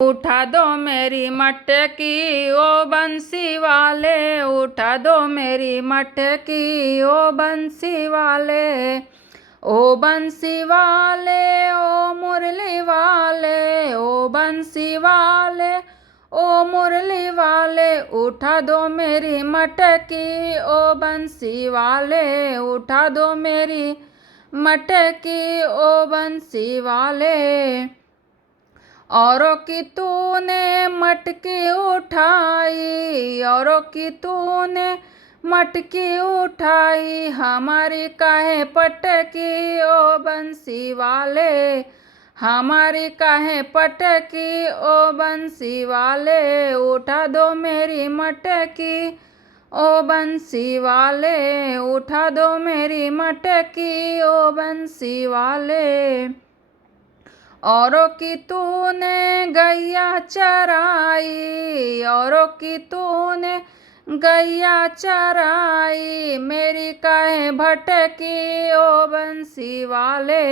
उठा दो मेरी मटकी ओ बंसी वाले, उठा दो मेरी मटकी ओ बंसी वाले। ओ बंसी वाले ओ मुरली वाले, ओ बंसी वाले ओ मुरली वाले, उठा दो मेरी मटकी ओ बंसी वाले, उठा दो मेरी मटकी ओ बंसी वाले। औरों की तूने मटकी उठाई, औरों की तूने मटकी उठाई, हमारी काहे पटकी ओ बंसी वाले, हमारी काहे पटकी ओ बंसी वाले। उठा दो मेरी मटकी ओ बंसी वाले, उठा दो मेरी मटकी ओ बंसी वाले। औरों की तूने गैया चराई, औरों की तूने गैया चराई, मेरी काहे भटकी ओ बंसी वाले,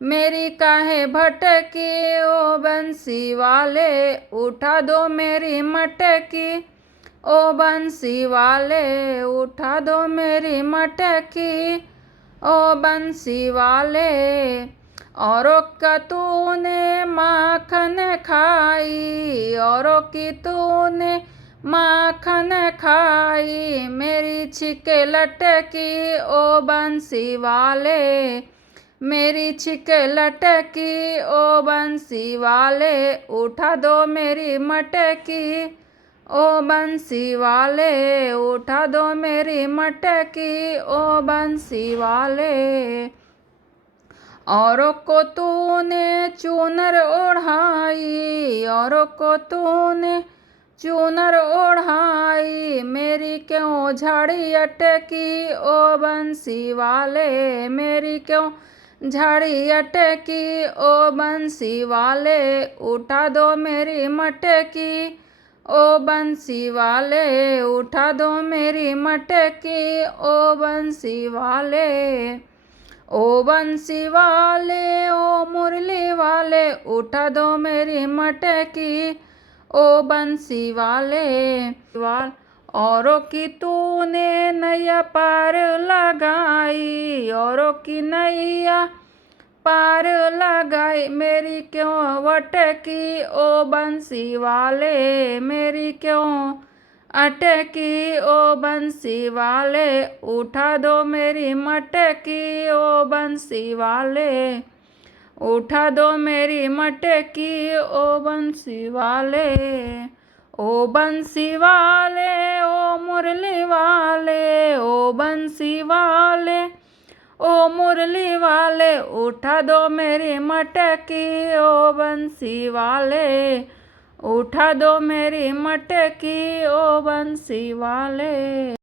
मेरी काहे भटकी ओ बंसी वाले। उठा दो मेरी मटकी ओ बंसी वाले, उठा दो मेरी मटकी ओ बंसी वाले। औरों का तूने माखन खाई, औरों की तूने माखन खाई, मेरी छिके लटकी ओ बंसी वाले, मेरी छिके लटकी ओ बंसी वाले। उठा दो मेरी मटकी ओ बंसी वाले, उठा दो मेरी मटकी ओ बंसी वाले। औरों को तूने चूनर ओढ़ाई, औरों को तूने चूनर ओढ़ाई, मेरी क्यों झाड़ी अटकी ओ बंसी वाले, मेरी क्यों झाड़ी अटकी ओ बंसी वाले। उठा दो मेरी मटकी ओ बंसी वाले, उठा दो मेरी मटकी ओ बंसी वाले। ओ बंसी वाले ओ मुरली वाले, उठा दो मेरी मटकी ओ बंसी वाले। औरों की तूने नैया पार लगाई, औरों की नैया पार लगाई, मेरी क्यों वटकी ओ बंसी वाले, मेरी क्यों अटकी ओ बंसी वाले। उठा दो मेरी मटकी ओ बंसी वाले, उठा दो मेरी मटकी ओ बंसी वाले। ओ बंसी वाले ओ मुरली वाले, ओ बंसी वाले ओ मुरली वाले, उठा दो मेरी मटकी ओ बंसी वाले, उठा दो मेरी मटकी ओ बंसी वाले।